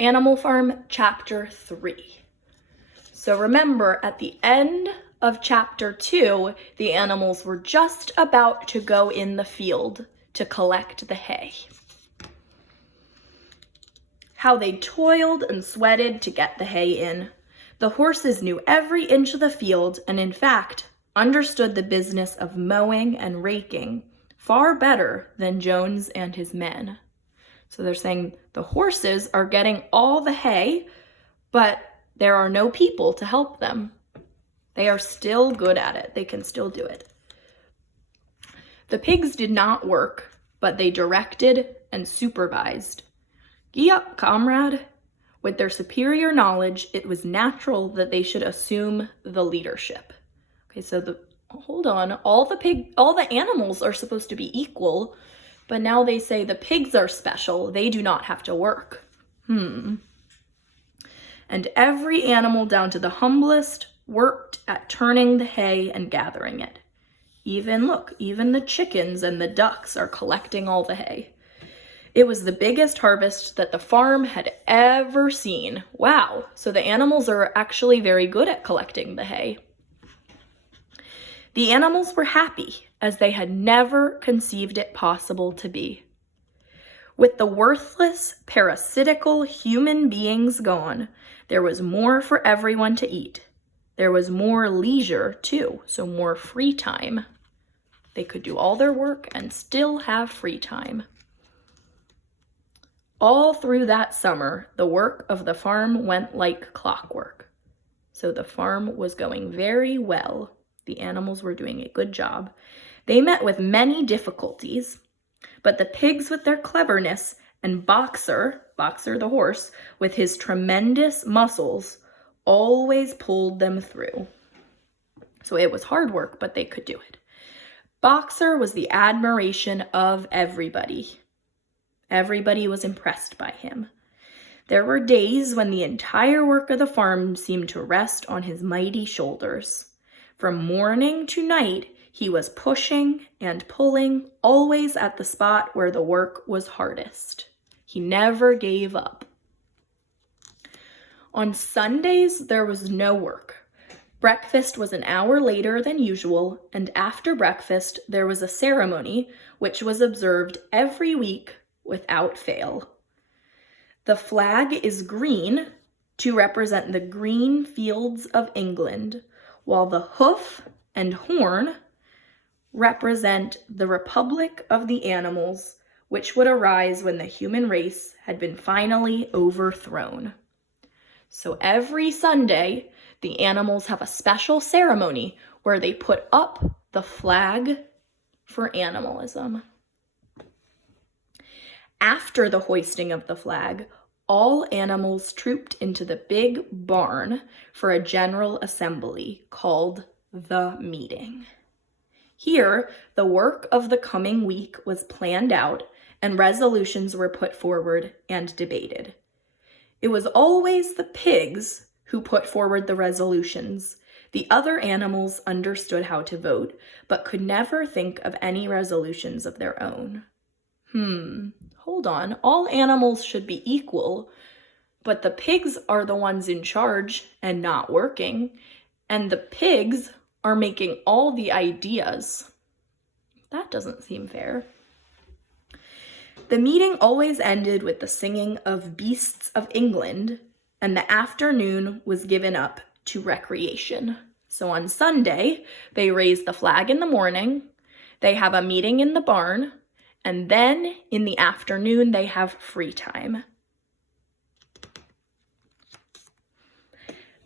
Animal Farm, Chapter 3. So remember, at the end of Chapter 2, the animals were just about to go in the field to collect the hay. How they toiled and sweated to get the hay in. The horses knew every inch of the field and, in fact, understood the business of mowing and raking far better than Jones and his men. So they're saying the horses are getting all the hay, but there are no people to help them. They are still good at it. They can still do it. The pigs did not work, but they directed and supervised. Gee up, comrade. With their superior knowledge, it was natural that they should assume the leadership. Okay, so hold on, all the animals are supposed to be equal, but now they say the pigs are special. They do not have to work. And every animal down to the humblest worked at turning the hay and gathering it. Even the chickens and the ducks are collecting all the hay. It was the biggest harvest that the farm had ever seen. Wow, so the animals are actually very good at collecting the hay. The animals were happy, as they had never conceived it possible to be. With the worthless, parasitical human beings gone, there was more for everyone to eat. There was more leisure, too, so more free time. They could do all their work and still have free time. All through that summer, the work of the farm went like clockwork. So the farm was going very well. The animals were doing a good job. They met with many difficulties, but the pigs with their cleverness and Boxer the horse, with his tremendous muscles, always pulled them through. So it was hard work, but they could do it. Boxer was the admiration of everybody. Everybody was impressed by him. There were days when the entire work of the farm seemed to rest on his mighty shoulders. From morning to night, he was pushing and pulling, always at the spot where the work was hardest. He never gave up. On Sundays, there was no work. Breakfast was an hour later than usual, and after breakfast, there was a ceremony which was observed every week without fail. The flag is green to represent the green fields of England, while the hoof and horn represent the republic of the animals, which would arise when the human race had been finally overthrown. So every Sunday, the animals have a special ceremony where they put up the flag for animalism. After the hoisting of the flag, all animals trooped into the big barn for a general assembly called the meeting. Here, the work of the coming week was planned out and resolutions were put forward and debated. It was always the pigs who put forward the resolutions. The other animals understood how to vote, but could never think of any resolutions of their own. Hold on, all animals should be equal, but the pigs are the ones in charge and not working, and the pigs are making all the ideas. That doesn't seem fair. The meeting always ended with the singing of Beasts of England, and the afternoon was given up to recreation. So on Sunday, they raise the flag in the morning, they have a meeting in the barn, and then in the afternoon, they have free time.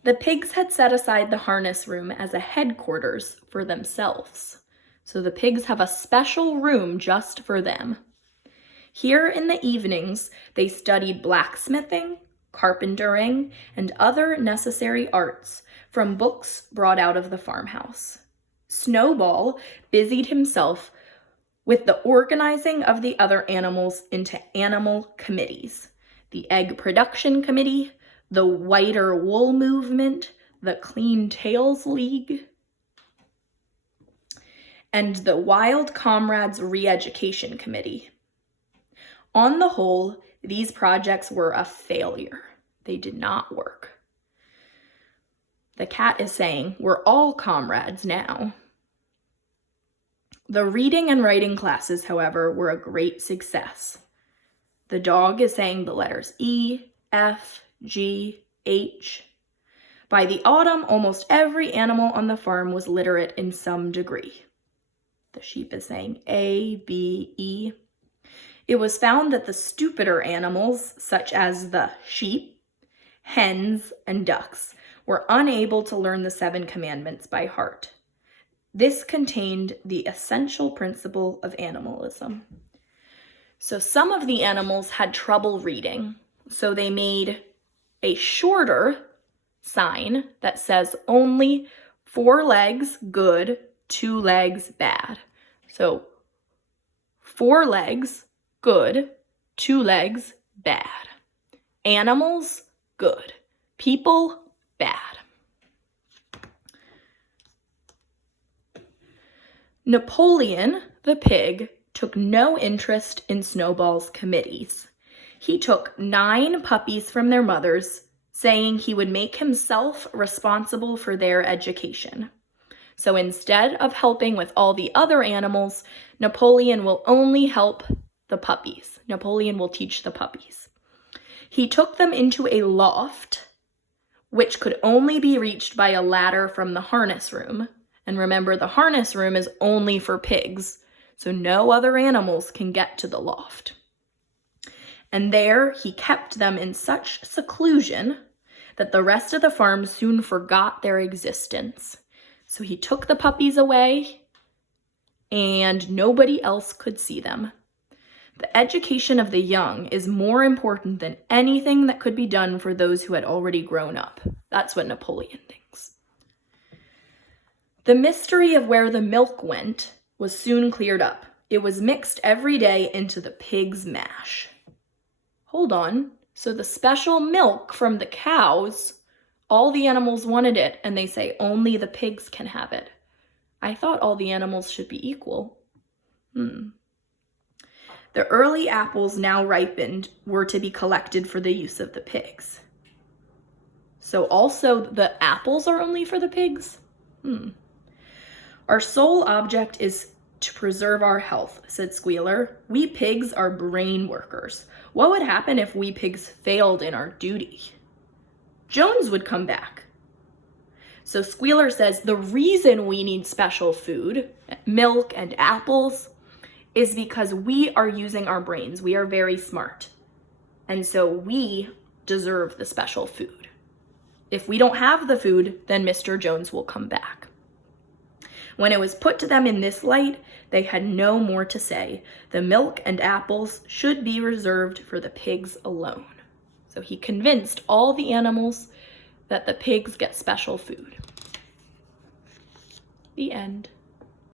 The pigs had set aside the harness room as a headquarters for themselves. So the pigs have a special room just for them. Here in the evenings, they studied blacksmithing, carpentering, and other necessary arts from books brought out of the farmhouse. Snowball busied himself with the organizing of the other animals into animal committees. The Egg Production Committee, the Whiter Wool Movement, the Clean Tails League, and the Wild Comrades Re-Education Committee. On the whole, These projects were a failure. They did not work. The cat is saying, we're all comrades now. The reading and writing classes, however, were a great success. The dog is saying the letters E, F, G, H. By the autumn, almost every animal on the farm was literate in some degree. The sheep is saying A, B, E. It was found that the stupider animals, such as the sheep, hens, and ducks, were unable to learn the 7 commandments by heart. This contained the essential principle of animalism. So some of the animals had trouble reading, so they made a shorter sign that says only 4 legs good, 2 legs bad. So 4 legs good, 2 legs bad. Animals good, people bad. Napoleon, the pig, took no interest in Snowball's committees. He took 9 puppies from their mothers, saying he would make himself responsible for their education. So instead of helping with all the other animals, Napoleon will only help the puppies. Napoleon will teach the puppies. He took them into a loft, which could only be reached by a ladder from the harness room. And remember, the harness room is only for pigs, so no other animals can get to the loft. And there he kept them in such seclusion that the rest of the farm soon forgot their existence. So he took the puppies away, and nobody else could see them. The education of the young is more important than anything that could be done for those who had already grown up. That's what Napoleon thinks. The mystery of where the milk went was soon cleared up. It was mixed every day into the pig's mash. Hold on, so the special milk from the cows, all the animals wanted it, and they say only the pigs can have it. I thought all the animals should be equal. The early apples, now ripened, were to be collected for the use of the pigs. So also the apples are only for the pigs? Our sole object is to preserve our health, said Squealer. We pigs are brain workers. What would happen if we pigs failed in our duty? Jones would come back. So Squealer says the reason we need special food, milk and apples, is because we are using our brains. We are very smart. And so we deserve the special food. If we don't have the food, then Mr. Jones will come back. When it was put to them in this light, they had no more to say. The milk and apples should be reserved for the pigs alone. So he convinced all the animals that the pigs get special food. The end.